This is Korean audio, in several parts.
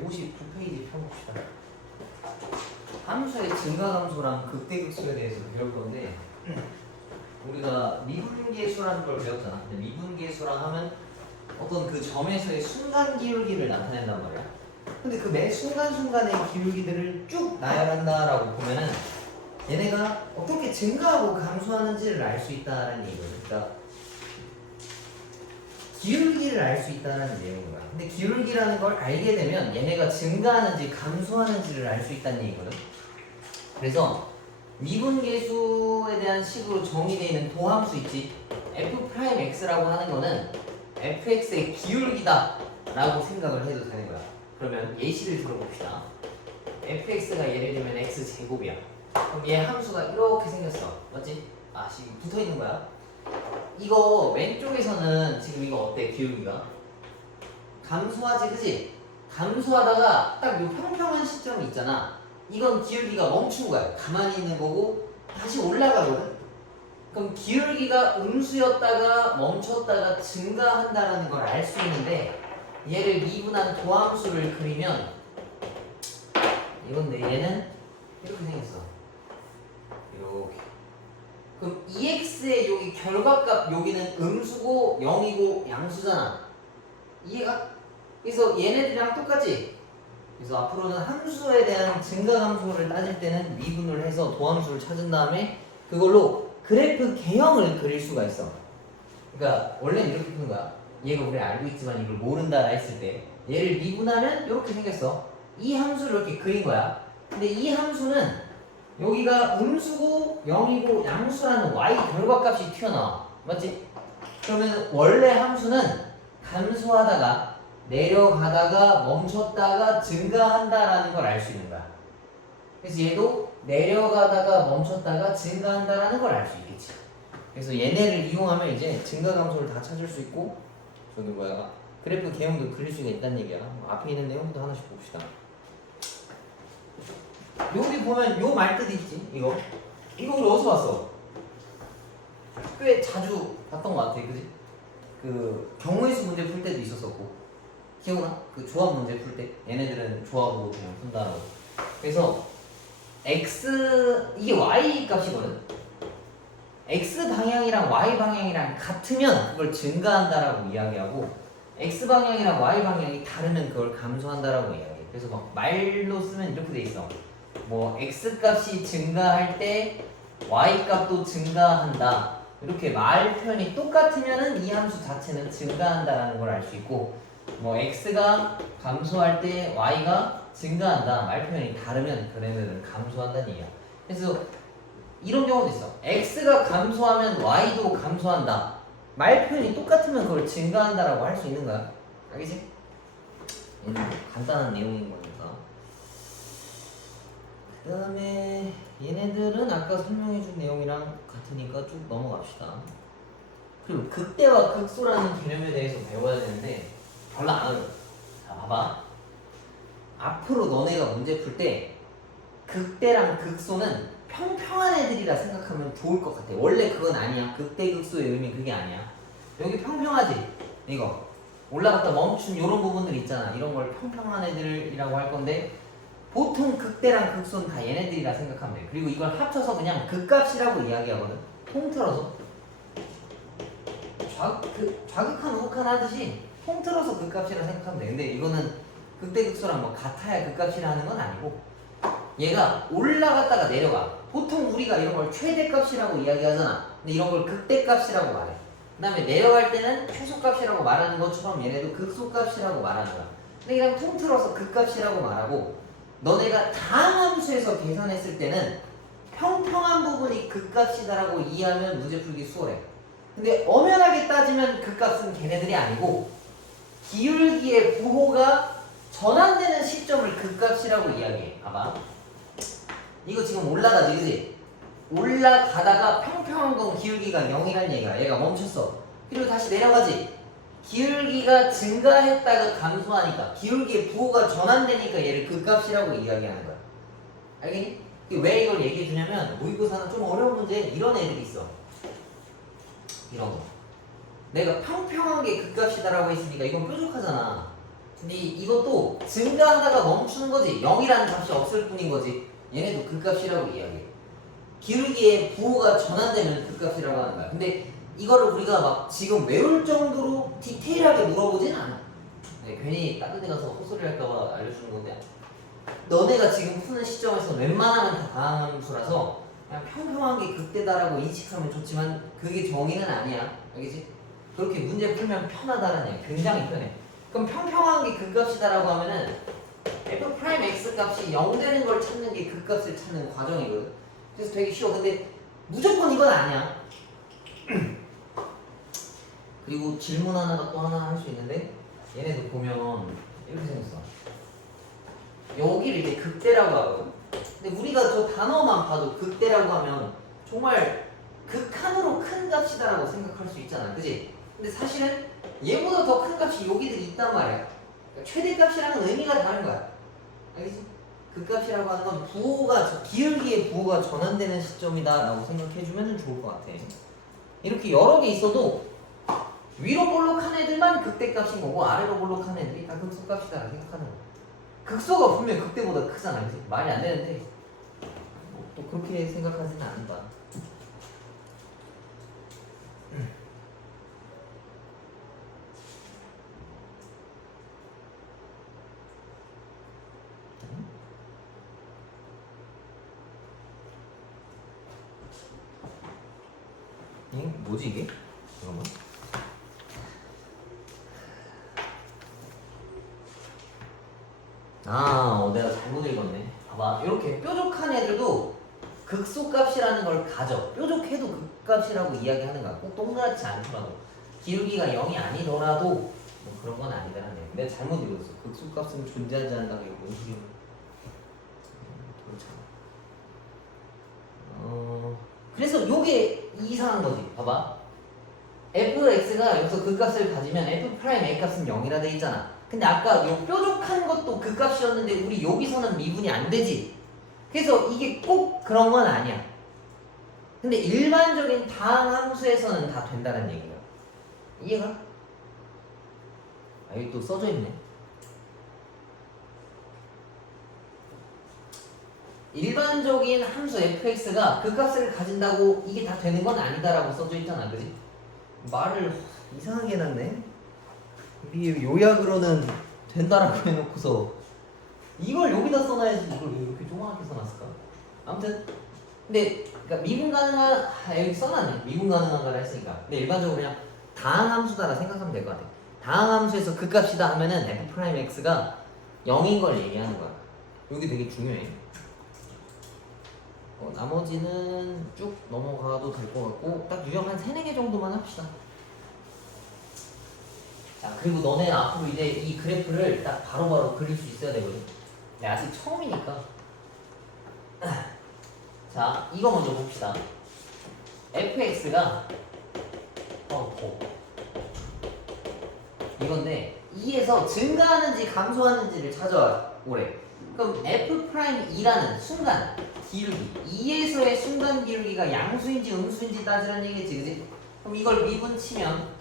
159페이지 펴봅시다. 함수의 증가함수랑 극대극수에 대해서 배울 건데 우리가 미분계수라는 걸 배웠잖아. 근데 미분계수랑 하면 어떤 그 점에서의 순간 기울기를 나타낸단 말이야. 근데 그 매 순간순간의 기울기들을 쭉 나열한다라고 보면은 얘네가 어떻게 증가하고 감소하는지를 알 수 있다는 얘기거든. 그러니까 기울기를 알 수 있다는 내용인 거야. 근데 기울기라는 걸 알게 되면 얘네가 증가하는지 감소하는지를 알 수 있다는 얘기거든. 그래서 미분계수에 대한 식으로 정의되어 있는 도함수 있지. f'x라고 하는 거는 fx의 기울기다 라고 생각을 해도 되는 거야. 그러면 예시를 들어봅시다. fx가 예를 들면 x제곱이야. 그럼 얘 함수가 이렇게 생겼어. 맞지? 아, 지금 붙어 있는 거야. 이거 왼쪽에서는 지금 이거 어때? 기울기가 감소하지, 그지? 감소하다가 딱 요 평평한 시점이 있잖아. 이건 기울기가 멈춘 거야. 가만히 있는 거고 다시 올라가거든. 그럼 기울기가 음수였다가 멈췄다가 증가한다라는 걸 알 수 있는데 얘를 미분한 도함수를 그리면 이건데 얘는 이렇게 생겼어. 이렇게. 그럼 EX의 여기 결과값 여기는 음수고 0이고 양수잖아. 이해가? 그래서 얘네들이랑 똑같지? 그래서 앞으로는 함수에 대한 증가감소를 따질 때는 미분을 해서 도함수를 찾은 다음에 그걸로 그래프 개형을 그릴 수가 있어. 그러니까 원래는 이렇게 푸는 거야. 얘가 우리 알고 있지만 이걸 모른다 했을 때 얘를 미분하면 이렇게 생겼어. 이 함수를 이렇게 그린 거야. 근데 이 함수는 여기가 음수고 0이고 양수라는 y 결과값이 튀어나와. 맞지? 그러면 원래 함수는 감소하다가 내려가다가 멈췄다가 증가한다라는 걸 알 수 있는 거야. 그래서 얘도 내려가다가 멈췄다가 증가한다라는 걸 알 수 있겠지. 그래서 얘네를 이용하면 이제 증가 감소를 다 찾을 수 있고 저기 뭐야 그래프 개형도 그릴 수가 있다는 얘기야. 앞에 있는 내용부터 하나씩 봅시다. 여기 보면 요 말뜻 있지? 이거 우리 어디서 봤어? 꽤 자주 봤던 것 같아, 그지? 그 경우의 수 문제 풀 때도 있었었고 기억나? 그 조합 문제 풀 때 얘네들은 조합으로 그냥 푼다라고. 그래서 x 이게 y 값이거든. x 방향이랑 y 방향이랑 같으면 그걸 증가한다라고 이야기하고 x 방향이랑 y 방향이 다르면 그걸 감소한다라고 이야기해. 그래서 막 말로 쓰면 이렇게 돼 있어. 뭐 x 값이 증가할 때 y 값도 증가한다. 이렇게 말 표현이 똑같으면은 이 함수 자체는 증가한다라는 걸 알 수 있고, 뭐 x가 감소할 때 y가 증가한다. 말 표현이 다르면 그네들은 감소한다는 얘기야. 그래서 이런 경우도 있어. x가 감소하면 y도 감소한다. 말 표현이 똑같으면 그걸 증가한다라고 할 수 있는 거야. 알겠지? 간단한 내용인 거니까. 그 다음에 얘네들은 아까 설명해준 내용이랑 같으니까 쭉 넘어갑시다. 그리고 극대와 극소라는 개념에 대해서 배워야 되는데 별로 안 어려워. 자, 봐봐. 앞으로 너네가 문제 풀 때 극대랑 극소는 평평한 애들이라 생각하면 좋을 것 같아. 원래 그건 아니야. 극대 극소의 의미 그게 아니야. 여기 평평하지? 이거 올라갔다 멈춘 이런 부분들 있잖아. 이런 걸 평평한 애들이라고 할 건데 보통 극대랑 극소는 다 얘네들이라 생각하면 돼. 그리고 이걸 합쳐서 그냥 극값이라고 이야기하거든. 통틀어서 좌극한 우극한 하듯이 통틀어서 극값이라 생각하면 돼. 근데 이거는 극대 극소랑 뭐 같아야 극값이라 하는 건 아니고 얘가 올라갔다가 내려가. 보통 우리가 이런 걸 최대값이라고 이야기하잖아. 근데 이런 걸 극대값이라고 말해. 그 다음에 내려갈 때는 최소값이라고 말하는 것처럼 얘네도 극소값이라고 말하는 거야. 근데 그냥 통틀어서 극값이라고 말하고 너네가 다항 함수에서 계산했을 때는 평평한 부분이 극값이다라고 이해하면 문제 풀기 수월해. 근데 엄연하게 따지면 극값은 걔네들이 아니고 기울기의 부호가 전환되는 시점을 극값이라고 이야기해. 봐봐. 이거 지금 올라가지, 그지? 올라가다가 평평한 건 기울기가 0이란 얘기야. 얘가 멈췄어. 그리고 다시 내려가지. 기울기가 증가했다가 감소하니까 기울기의 부호가 전환되니까 얘를 극값이라고 이야기하는 거야. 알겠니? 왜 이걸 얘기해 주냐면 모의고사는 좀 어려운 문제 이런 애들이 있어. 이런 거. 내가 평평한 게 극값이다라고 했으니까 이건 뾰족하잖아. 근데 이것도 증가하다가 멈추는 거지. 0이라는 값이 없을 뿐인 거지. 얘네도 그 값이라고 이야기해. 기울기에 부호가 전환되면 그 값이라고 하는 거야. 근데 이거를 우리가 막 지금 외울 정도로 디테일하게 물어보진 않아. 네, 괜히 다른 데 가서 헛소리 할까봐 알려주는 건데, 너네가 지금 푸는 시점에서 웬만하면 다 다함수라서 그냥 평평한 게 극대다라고 인식하면 좋지만 그게 정의는 아니야. 알겠지? 그렇게 문제 풀면 편하다는 얘기야. 굉장히 편해. 그럼 평평한 게 극값이다라고 하면은 f 프라임 x 값이 0 되는 걸 찾는 게 극값을 찾는 과정이거든. 그래서 되게 쉬워. 근데 무조건 이건 아니야. 그리고 질문 하나가 또 하나 할 수 있는데, 얘네들 보면 이렇게 생겼어. 여기를 이제 극대라고 하거든. 근데 우리가 저 단어만 봐도 극대라고 하면 정말 극한으로 큰 값이다라고 생각할 수 있잖아. 그지? 근데 사실은 얘보다 더 큰 값이 여기들 있단 말이야. 그러니까 최대값이랑은 의미가 다른 거야. 알겠지? 극값이라고 하는 건 부호가, 기울기의 부호가 전환되는 시점이다라고 생각해주면 좋을 것 같아. 이렇게 여러 개 있어도 위로 볼록한 애들만 극대값인 거고 아래로 볼록한 애들이 다 극소값이다라고 생각하는 거야. 극소가 분명 극대보다 크잖아. 그치? 말이 안 되는데 또 그렇게 생각하지는 않는다. 뭐지 이게? 잠깐만. 내가 잘못 읽었네. 봐봐, 이렇게 뾰족한 애들도 극소값이라는 걸 가져. 뾰족해도 극값이라고 이야기하는 거야. 꼭 동그랗지 않더라도, 기울기가 0이 아니더라도 뭐 그런 건 아니다라는 얘기. 내가 잘못 읽었어. 극소값은 존재하지 않는다고. 이거 뭔 소리야? 그래서 요게 이상한 거지. 봐봐, fx가 여기서 극값을 가지면 f 프라임 a 값은 0이라 돼 있잖아. 근데 아까 요 뾰족한 것도 극값이었는데 우리 여기서는 미분이 안 되지. 그래서 이게 꼭 그런 건 아니야. 근데 일반적인 다항함수에서는 다 된다는 얘기야. 이해가? 여기 또 써져 있네. 일반적인 함수 fx가 극값을 가진다고 이게 다 되는 건 아니다라고 써져 있잖아. 그지? 말을 이상하게 해놨네. 우리 요약으로는 된다라고 해놓고서 이걸 여기다 써놔야지. 이걸 왜 이렇게 조그맣게 써놨을까? 아무튼 근데 그러니까 미분 가능한 여기 써놨네. 미분 가능한가를 했으니까. 근데 일반적으로 그냥 다항함수다라 생각하면 될 것 같아. 다항함수에서 극값이다 하면은 f 프라임 x가 0인 걸 얘기하는 거야. 여기 되게 중요해. 나머지는 쭉 넘어가도 될 것 같고 딱 유형 한 3-4개 정도만 합시다. 자, 그리고 너네 앞으로 이제 이 그래프를 딱 바로바로 그릴 수 있어야 되거든. 근데 아직 처음이니까. 자, 이거 먼저 봅시다. fx가 이건데 2에서 증가하는지 감소하는지를 찾아오래. 그럼 f'2라는 순간 기울기 2에서의 순간 기울기가 양수인지 음수인지 따지라는 얘기겠지. 그지? 그럼 이걸 미분 치면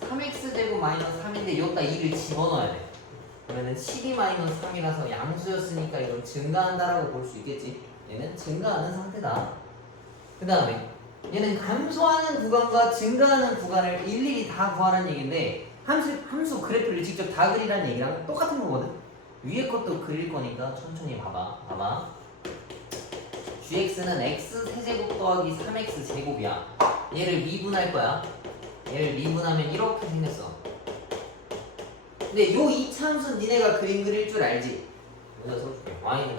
3x제곱 마이너스 3인데 여기다 2를 집어넣어야 돼. 그러면은 12 마이너스 3이라서 양수였으니까 이걸 증가한다라고 볼 수 있겠지. 얘는 증가하는 상태다. 그 다음에 얘는 감소하는 구간과 증가하는 구간을 일일이 다 구하라는 얘기인데 함수 그래프를 직접 다 그리라는 얘기랑 똑같은 거거든. 위에 것도 그릴 거니까 천천히 봐봐. gx는 x 세제곱 더하기 3x 제곱이야. 얘를 미분할 거야. 얘를 미분하면 이렇게 생겼어. 근데 요 이차함수는 니네가 그림 그릴 줄 알지? 여기다 써줄게. y는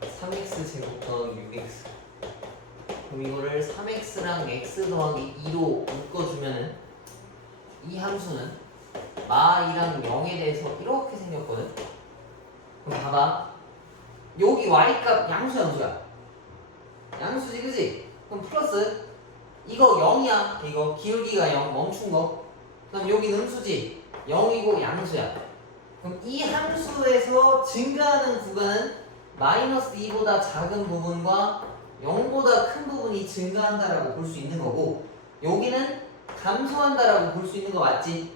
3x 제곱 더하기 6x. 그럼 이거를 3x랑 x 더하기 2로 묶어주면은 이 함수는 마이랑 0에 대해서 이렇게 생겼거든. 그럼 봐봐, 여기 y값 양수야. 양수지, 그지? 그럼 플러스 이거 0이야. 이거 기울기가 0 멈춘 거. 그럼 여기는 음수지, 0이고 양수야. 그럼 이 함수에서 증가하는 구간은 마이너스 2보다 작은 부분과 0보다 큰 부분이 증가한다라고 볼 수 있는 거고, 여기는 감소한다라고 볼 수 있는 거 맞지?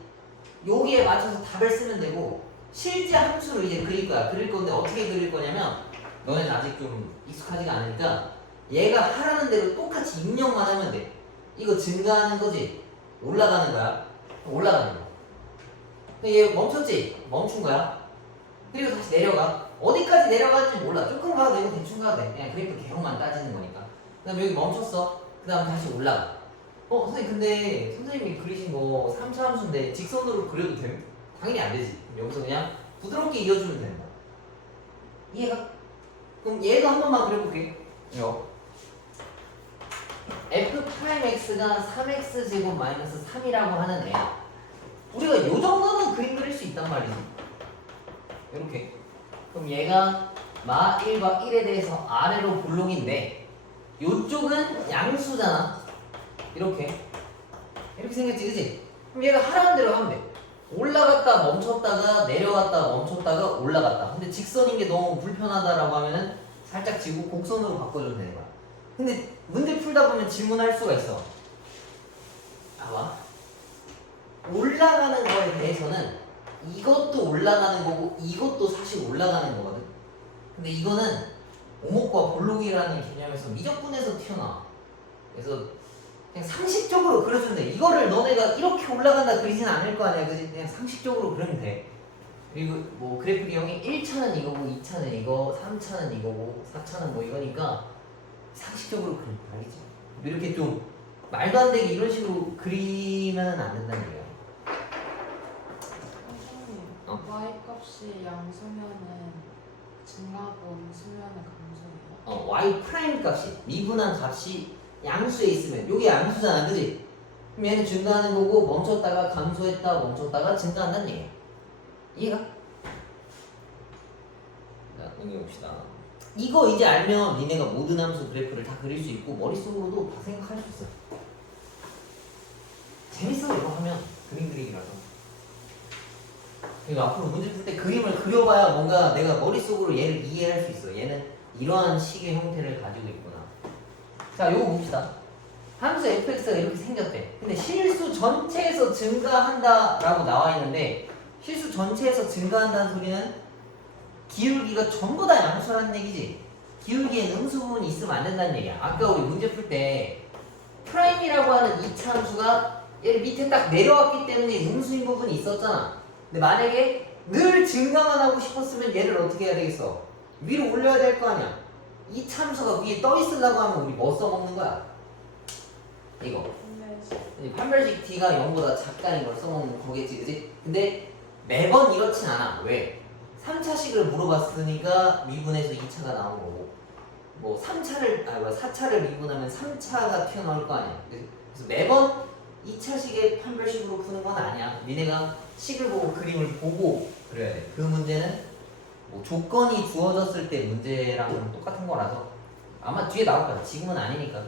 여기에 맞춰서 답을 쓰면 되고, 실제 함수로 이제 그릴 거야. 그릴 건데 어떻게 그릴 거냐면 너네는 아직 좀 익숙하지가 않으니까 얘가 하라는 대로 똑같이 입력만 하면 돼. 이거 증가하는 거지. 올라가는 거야. 올라가는 거. 근데 얘 멈췄지? 멈춘 거야. 그리고 다시 내려가. 어디까지 내려가는지 몰라. 조금 가도 되고 대충 가도 돼. 그냥 그래프 개형만 따지는 거니까. 그 다음에 여기 멈췄어. 그 다음 다시 올라가. 선생님 근데 선생님이 그리신 거 3차 함수인데 직선으로 그려도 돼? 당연히 안 되지. 여기서 그냥 부드럽게 이어주면 된다. 이해가? 그럼 얘도 한 번만 그려볼게. f'x가 3x제곱 마이너스 3이라고 하는 애야. 우리가 요 정도는 그림 그릴 수 있단 말이지. 이렇게. 그럼 얘가 마 1과 1에 대해서 아래로 볼록인데 요쪽은 양수잖아. 이렇게 생겼지, 그치? 그럼 얘가 하라는 대로 하면 돼. 올라갔다 멈췄다가 내려갔다 멈췄다가 올라갔다. 근데 직선인 게 너무 불편하다라고 하면은 살짝 지고 곡선으로 바꿔주면 되는 거야. 근데 문제 풀다 보면 질문할 수가 있어. 봐봐. 올라가는 거에 대해서는 이것도 올라가는 거고 이것도 사실 올라가는 거거든. 근데 이거는 오목과 볼록이라는 개념에서 미적분에서 튀어나와. 그래서 그냥 상식적으로 그려주면 돼. 이거를 너네가 이렇게 올라간다 그리진 않을 거 아니야, 그지? 그냥 상식적으로 그리면 돼. 그리고 뭐 그래프 기형이 1차는 이거고 2차는 이거 3차는 이거고 4차는 뭐 이거니까 상식적으로 그리면 알겠지? 이렇게 좀 말도 안 되게 이런 식으로 그리면 안 된다는 거예요. 선생님, y 값이 양수면은 증가하고 음수면은 감소해요? y 프라임 값이 미분한 값이 양수에 있으면 요게 양수잖아, 그지? 그럼 얘는 증가하는 거고 멈췄다가 감소했다 멈췄다가 증가한다는 얘기야. 이해가? 자, 넘겨봅시다. 이거 이제 알면 니네가 모든 함수 그래프를 다 그릴 수 있고 머릿속으로도 다 생각할 수 있어. 재밌어 이거 하면. 그림 그리기라서. 그리고 앞으로 문제 풀 때 그림을 그려봐야 뭔가 내가 머릿속으로 얘를 이해할 수 있어. 얘는 이러한 식의 형태를 가지고 있구나. 자, 요거 봅시다. 함수 fx가 이렇게 생겼대. 근데 실수 전체에서 증가한다라고 나와 있는데 실수 전체에서 증가한다는 소리는 기울기가 전부 다 양수라는 얘기지. 기울기엔 음수 부분이 있으면 안 된다는 얘기야. 아까 우리 문제 풀 때 프라임이라고 하는 2차 함수가 얘를 밑에 딱 내려왔기 때문에 음수인 부분이 있었잖아. 근데 만약에 늘 증가만 하고 싶었으면 얘를 어떻게 해야 되겠어? 위로 올려야 될 거 아니야. 이 참수가 위에 떠 있으려고 하면 우리 뭐 써먹는 거야? 이거. 판별식 t가 0보다 작다는 걸 써먹는 거겠지, 그지? 근데 매번 이렇진 않아. 왜? 3차식을 물어봤으니까 미분해서 2차가 나온 거고 뭐 4차를 미분하면 3차가 튀어나올 거 아니야. 그래서 매번 2차식의 판별식으로 푸는 건 아니야. 니네가 식을 보고 그림을 보고 그려야 돼. 그 문제는 뭐 조건이 주어졌을 때 문제랑 똑같은 거라서 아마 뒤에 나올 거야. 지금은 아니니까.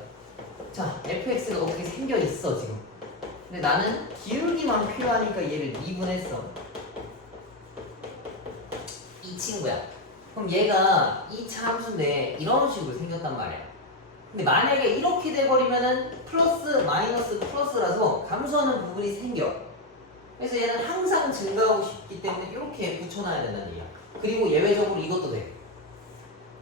자, fx가 어떻게 생겨 있어 지금. 근데 나는 기울기만 필요하니까 얘를 미분했어. 이 친구야. 그럼 얘가 2차 함수인데 이런 식으로 생겼단 말이야. 근데 만약에 이렇게 돼버리면은 플러스 마이너스 플러스라서 감소하는 부분이 생겨. 그래서 얘는 항상 증가하고 싶기 때문에 이렇게 붙여놔야 된다는 얘기야. 그리고 예외적으로 이것도 돼.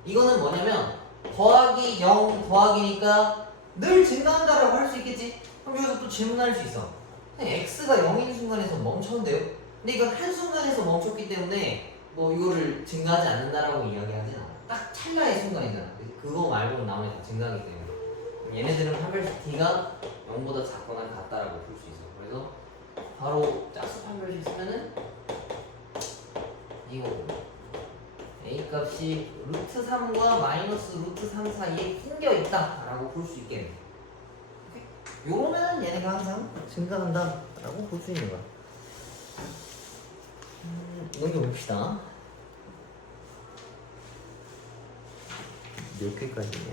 이거는 뭐냐면 더하기 0 더하기니까 늘 증가한다라고 할 수 있겠지? 그럼 여기서 또 질문할 수 있어. x가 0인 순간에서 멈췄는데요? 근데 이건 한순간에서 멈췄기 때문에 뭐 이거를 증가하지 않는다라고 이야기하진 않아. 딱 찰나의 순간이잖아. 그거 말고는 나머지 다 증가하기 때문에. 얘네들은 판별식 t가 0보다 작거나 같다라고 볼 수 있어. 그래서 바로 짝수 판별식 쓰면은 이거 a 값이 루트 3과 마이너스 루트 3 사이에 낑겨 있다 라고 볼 수 있겠네. 요러면 얘네가 항상 증가한다 라고 볼 수 있는 거야. 넘겨봅시다. 몇 개까지냐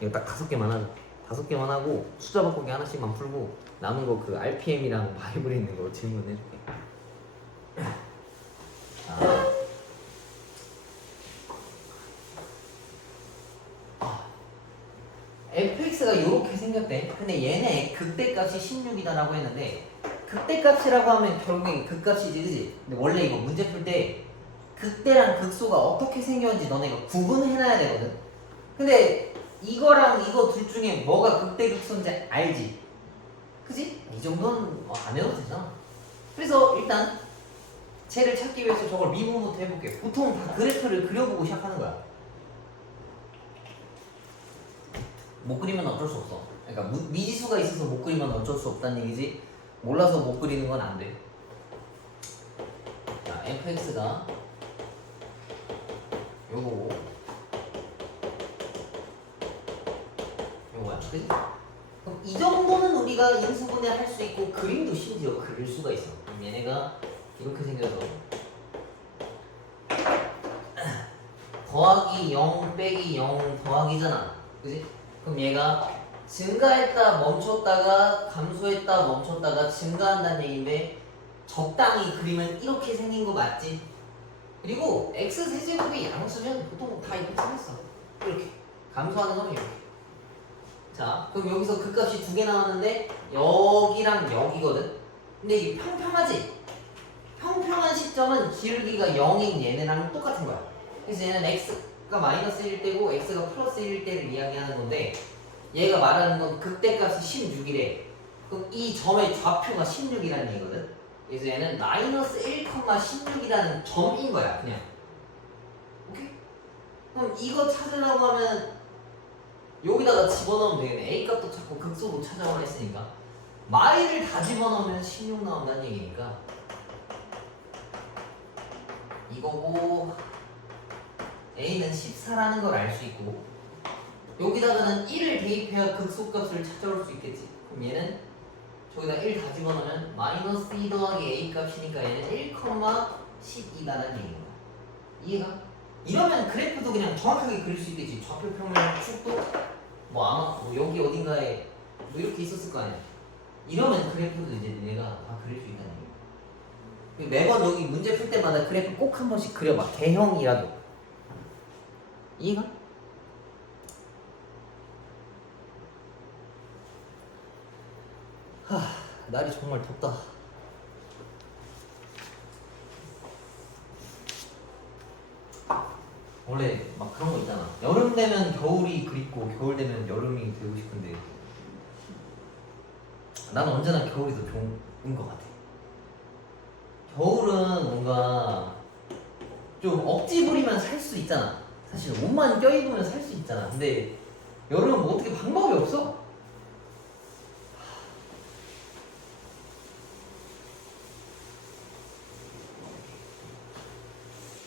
이거 딱 5개만 하자. 5개만 하고 숫자 바꾸기 하나씩만 풀고 남은 거 그 RPM이랑 바이블에 있는 거 질문해줄게. fx가 이렇게 생겼대. 근데 얘네 극대값이 16이다라고 했는데 극대값이라고 하면 결국엔 극값이지, 그지? 근데 원래 이거 문제 풀 때 극대랑 극소가 어떻게 생겼는지 너네가 구분해놔야 되거든. 근데 이거랑 이거 둘 중에 뭐가 극대 극소인지 알지? 그지? 이 정도는 안 해도 되잖아. 그래서 일단 쟤를 찾기 위해서 저걸 미분부터 해볼게. 보통 다 그래프를 그려보고 시작하는 거야. 못 그리면 어쩔 수 없어. 그러니까 미지수가 있어서 못 그리면 어쩔 수 없다는 얘기지. 몰라서 못 그리는 건 안 돼. 자, fx가 요거고 요거야. 그치? 그럼 이 정도는 우리가 인수분해 할 수 있고 그림도 심지어 그릴 수가 있어. 그럼 얘네가 이렇게 생겨서 더하기 0 빼기 0 더하기잖아. 그지? 그럼 얘가 증가했다 멈췄다가 감소했다 멈췄다가 증가한다는 얘기인데 적당히 그리면 이렇게 생긴 거 맞지? 그리고 x 세제곱이 양수면 보통 다 이렇게 생겼어. 이렇게 감소하는 거는 이렇게. 자, 그럼 여기서 그 값이 두 개 나왔는데 여기랑 여기거든. 근데 이게 평평하지? 평평한 시점은 기울기가 0인 얘네랑 똑같은 거야. 그래서 얘는 x가 마이너스 1일 때고 x가 플러스 1일 때를 이야기하는 건데 얘가 말하는 건 극대값이 16이래. 그럼 이 점의 좌표가 16이라는 얘기거든. 그래서 얘는 마이너스 1,16이라는 점인 거야, 그냥. 오케이? 그럼 이거 찾으려고 하면 여기다가 집어넣으면 되겠네. A 값도 찾고 극소도 찾아오라 했으니까 마이를 다 집어넣으면 16 나온다는 얘기니까 이거고 A는 14라는 걸 알 수 있고 여기다가는 1을 대입해야 극소값을 찾아올 수 있겠지. 그럼 얘는 저기다 1 다 집어넣으면 마이너스 2 더하기 A 값이니까 얘는 1,12다는 얘기인 거야. 이해가? 이러면 그래프도 그냥 정확하게 그릴 수 있겠지. 좌표 평면 축도 뭐 아마 뭐 여기 어딘가에 뭐 이렇게 있었을 거 아니야. 이러면 그래프도 이제 내가 다 그릴 수 있다는 얘기야. 매번 여기 문제 풀 때마다 그래프 꼭 한 번씩 그려봐. 개형이라도. 이해가? 날이 정말 덥다. 원래 막 그런 거 있잖아. 여름 되면 겨울이 그립고 겨울 되면 여름이 되고 싶은데 난 언제나 겨울이 더 좋은 것 같아. 겨울은 뭔가 좀 억지 부리면 살 수 있잖아. 사실 옷만 껴입으면 살 수 있잖아. 근데 여름은 뭐 어떻게 방법이 없어.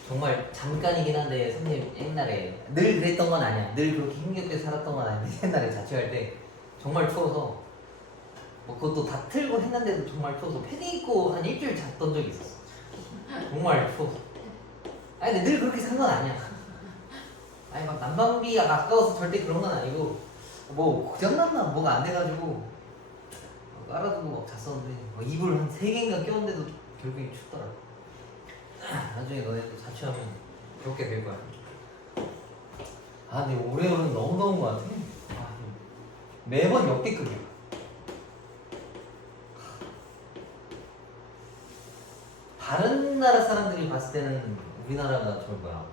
정말 잠깐이긴 한데 선생님 옛날에 늘 그랬던 건 아니야. 늘 그렇게 힘겹게 살았던 건 아닌데 옛날에 자취할 때 정말 추워서 뭐 그것도 다 틀고 했는데도 정말 추워서 패딩 입고 한 일주일 잤던 적이 있었어. 정말 추워서. 아니 근데 늘 그렇게 산 건 아니야. 아니 막 난방비가 아까워서 절대 그런 건 아니고 뭐 고장났나 뭐가 안 돼가지고 깔아두고 막 잤었는데 뭐 이불 한 3개인가 꼈는데도 결국엔 춥더라. 나중에 너네도 자취하면 그렇게 될 거야. 근데 올해 여름 너무 더운 거 같아. 매번 역대급이야. 다른 나라 사람들이 봤을 때는 우리나라가 저 뭐야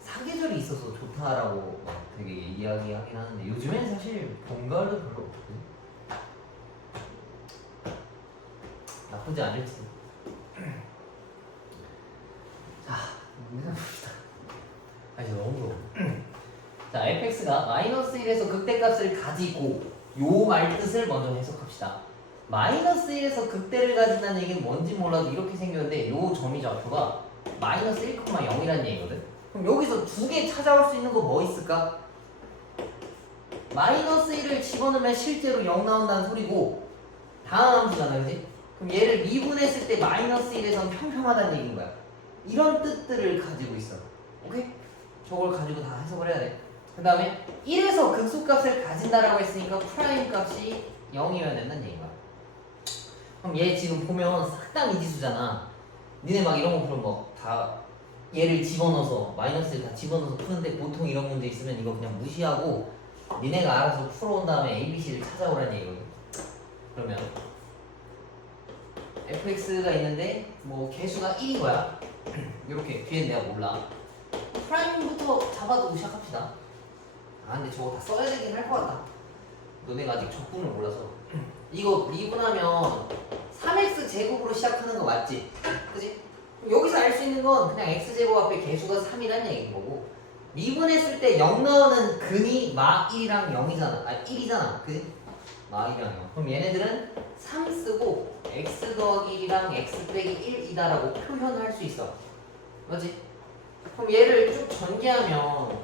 사계절이 있어서 좋다라고 막 되게 이야기하긴 하는데 요즘엔 사실 봄가을도 별로 없거든. 나쁘지 않을지도. 자, 문제 봅시다. 이제 너무 더워. 자, fx가 마이너스 1에서 극대값을 가지고 요 말 뜻을 먼저 해석합시다. 마이너스 1에서 극대를 가진다는 얘기는 뭔지 몰라도 이렇게 생겼는데 요 점이 좌표가 마이너스 1,0이라는 얘기거든. 그럼 여기서 두 개 찾아올 수 있는 거 뭐 있을까? 마이너스 1을 집어넣으면 실제로 0 나온다는 소리고 다음 함수잖아, 그지? 그럼 얘를 미분했을 때 마이너스 1에선 평평하다는 얘기인 거야. 이런 뜻들을 가지고 있어. 오케이? 저걸 가지고 다 해석을 해야 돼. 그 다음에 1에서 극소값을 가진다라고 했으니까 프라임 값이 0이어야 된다는 얘기야. 그럼 얘 지금 보면 싹 다 미지수잖아. 니네 막 이런 거 풀면 뭐 다 얘를 집어넣어서 마이너스를 다 집어넣어서 푸는데 보통 이런 문제 있으면 이거 그냥 무시하고 니네가 알아서 풀어온 다음에 ABC를 찾아오라는 얘기거든. 그러면 fx가 있는데 뭐 개수가 1인 거야. 이렇게 뒤엔 내가 몰라. 프라임부터 잡아두고 시작합시다. 아 근데 저거 다 써야 되긴 할 것 같다. 너네가 아직 적분을 몰라서. 이거 미분하면 3x 제곱으로 시작하는 거 맞지? 그지? 여기서 알 수 있는 건 그냥 x제곱 앞에 개수가 3이란 얘기인 거고, 미분했을 때 0 나오는 근이 마 1이랑 0이잖아. 아 1이잖아. 그지? 마 1이랑 0. 그럼 얘네들은 3 쓰고 x 더하기 1이랑 x 빼기 1이다라고 표현할 수 있어. 맞지? 그럼 얘를 쭉 전개하면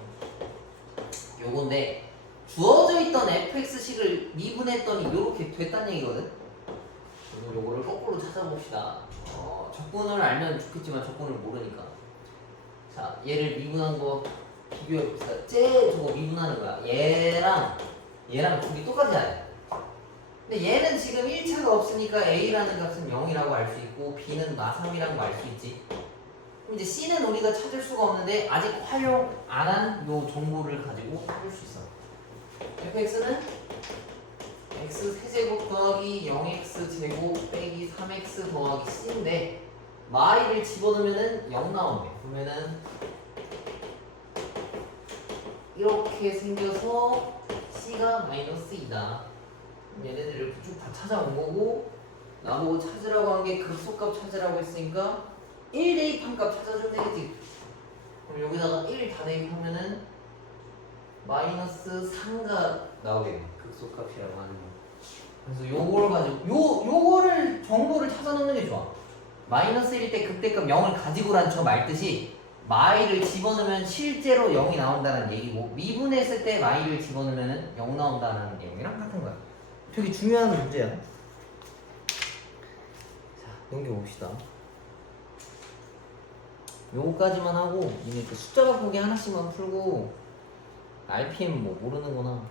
요건데, 주어져 있던 fx식을 미분했더니 이렇게 됐다는 얘기거든? 그래서 요거를 거꾸로 찾아봅시다. 적분을 알면 좋겠지만 적분을 모르니까. 자, 얘를 미분한 거 비교해봅시다. 쟤 저거 미분하는 거야. 얘랑 둘이 똑같아야 돼. 근데 얘는 지금 1차가 없으니까 a라는 값은 0이라고 알 수 있고 b는 마3이라고 알 수 있지. 그럼 이제 c는 우리가 찾을 수가 없는데 아직 활용 안 한 요 정보를 가지고 찾을 수 있어. fx는 x 세제곱 더하기 0x제곱 빼기 3x 더하기 c인데 마이를 집어넣으면은 0 나온대. 그러면은 이렇게 생겨서 c가 마이너스 2다. 얘네들을 이렇게 쭉 다 찾아온 거고, 나보고 찾으라고 한 게 극소값 찾으라고 했으니까 1 대입한 값 찾아주면 되겠지. 그럼 여기다가 1 다 대입하면은 마이너스 3가 나오겠네. 극소값이라고 하는 거. 그래서 요걸 가지고 요거를 정보를 찾아놓는 게 좋아. 마이너스 1일 때 극대값 0을 가지고란 저 말듯이 마이를 집어넣으면 실제로 0이 나온다는 얘기고, 미분했을 때 마이를 집어넣으면 0 나온다는 내용이랑 같은 거야. 되게 중요한 문제야. 자, 넘겨봅시다. 요거까지만 하고 이제 그 숫자가 보기 하나씩만 풀고, RPM 뭐 모르는 거나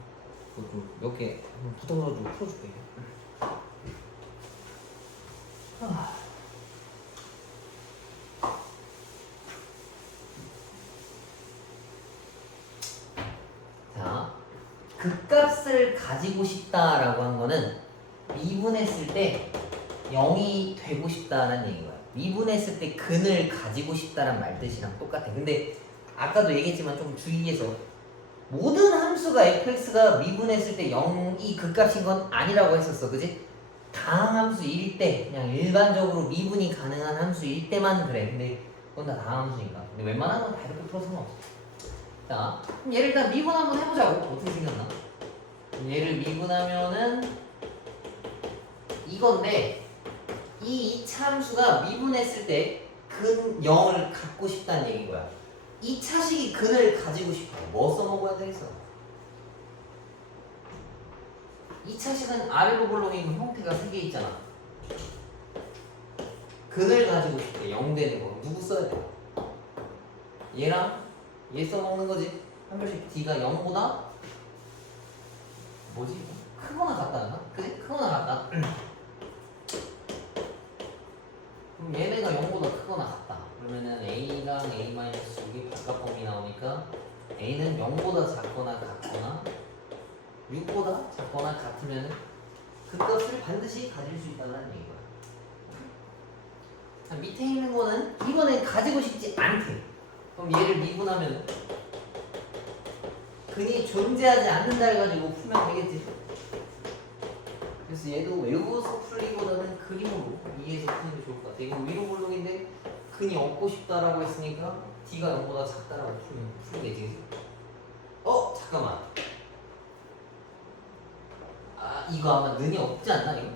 좀 몇 개 붙어가지고 풀어줄게. 자, 극값을 가지고 싶다라고 한 거는 미분했을 때 0이 되고 싶다는 얘기인 거야. 미분했을 때 근을 가지고 싶다란 말 뜻이랑 똑같아. 근데 아까도 얘기했지만 좀 주의해서, 모든 함수가 fx가 미분했을 때 0이 극값인 건 아니라고 했었어. 그지? 다항함수일 때, 그냥 일반적으로 미분이 가능한 함수일 때만 그래. 근데 그건 다 다항함수니까. 근데 웬만한 건 다 이렇게 풀어 상관없어. 자, 그럼 얘를 일단 미분 한번 해보자고. 어떻게 생겼나? 얘를 미분하면은 이건데, 이 2차 함수가 미분했을 때 근 0을 갖고 싶다는 얘기인 거야. 2차식이 근을 가지고 싶어. 뭐 써먹어야 되겠어? 2차식은 아래로 볼록이고 형태가 3개 있잖아. 근을 가지고 싶대. 0 되는 거. 누구 써야 돼? 얘랑 얘 써먹는 거지. 한 별씩 d가 0보다 뭐지? 크거나 같다나? 그지? 크거나 같다. 그럼 얘네가 0보다 크거나 같다. 그러면은 a랑 a-6이 바깥범위 나오니까 a는 0보다 작거나 같거나 6보다 작거나 같으면 그 값을 반드시 가질 수 있다는 얘기야. 자, 밑에 있는 거는 이번엔 가지고 싶지 않대. 그럼 얘를 미분하면 근이 존재하지 않는다 해가지고 풀면 되겠지. 그래서 얘도 외워서 풀기보다는 그림으로 이해해서 푸는 게 좋을 것 같아. 이거 위로 볼록인데 근이 얻고 싶다라고 했으니까 d가 0보다 작다라고 풀면 되지. 잠깐만. 이거 아마 는이 없지 않나 이거?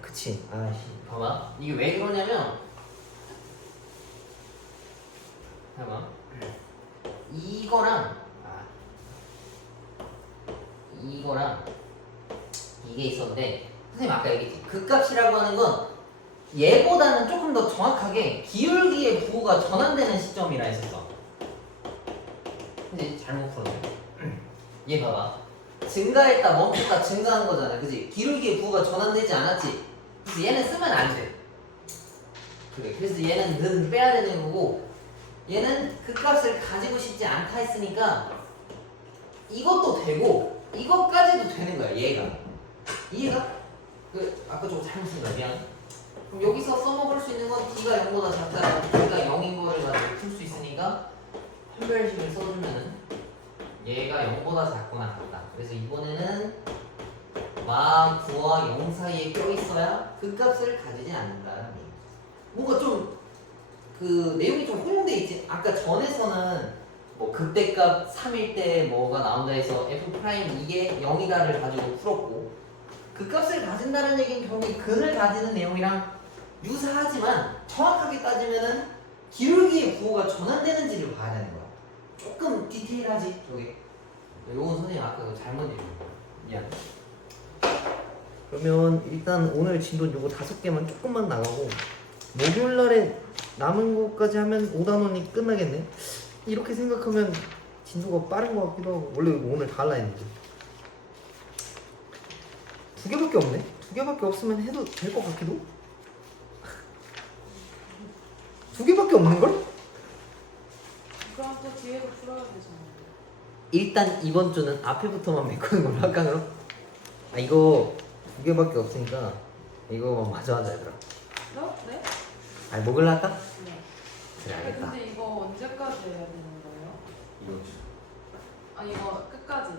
그치. 아씨, 봐봐. 이게 왜 그러냐면, 잠깐만. 이거랑 이게 있었는데, 선생님 아까 얘기했지. 극값이라고 하는 건 얘보다는 조금 더 정확하게 기울기의 부호가 전환되는 시점이라 했었어. 근데 잘못 풀었네. 얘 봐봐. 증가했다 멈췄다 증가한 거잖아. 그지? 기울기의 부호가 전환되지 않았지. 그래서 얘는 쓰면 안 돼. 그래. 그래서 얘는 는 빼야 되는 거고, 얘는 그 값을 가지고 싶지 않다 했으니까 이것도 되고 이것까지도 되는 거야. 얘가. 이해가? 아까 저거 잘못 쓴 거야. 미안. 그럼 여기서 써먹을 수 있는 건 D가 0보다 작다라고 D가 0인 거를 가지고 풀 수 있으니까 판별식을 써주면은 얘가 0보다 작거나 같다. 그래서 이번에는 마 9와 0 사이에 껴있어야 그 값을 가지진 않는다는 얘기. 뭔가 좀 그 내용이 좀 혼용돼 있지. 아까 전에서는 뭐 극대값 3일 때 뭐가 나온다 해서 f 프라임 이게 0이다를 가지고 풀었고 그 값을 가진다는 얘기는 결국 근을 가지는 내용이랑 유사하지만 정확하게 따지면은 기울기의 부호가 전환되는지를 봐야 되는 거야. 조금 디테일하지 저게. 요건 선생님 아까 그거 잘못 읽은 거야. 미안. 그러면 일단 오늘 진도 요거 5개만 조금만 나가고 목요일날에 남은 것까지 하면 5단원이 끝나겠네. 이렇게 생각하면 진도가 빠른 것 같기도 하고. 원래 이거 오늘 다 할라 했는데 2개밖에 없네. 2개밖에 없으면 해도 될 것 같기도. 2개밖에 없는걸? 그럼 또 뒤에도 풀어야 되잖아요. 일단 이번 주는 앞에부터만 메꾸는 걸로 할까 그럼? 아 이거 2개밖에 없으니까 이거 마저 하자 얘들아. 네? 아니 먹을라 할까? 네. 그래 알겠다. 근데 이거 언제까지 해야 되는 거예요? 이번 주. 아 이거 끝까지요.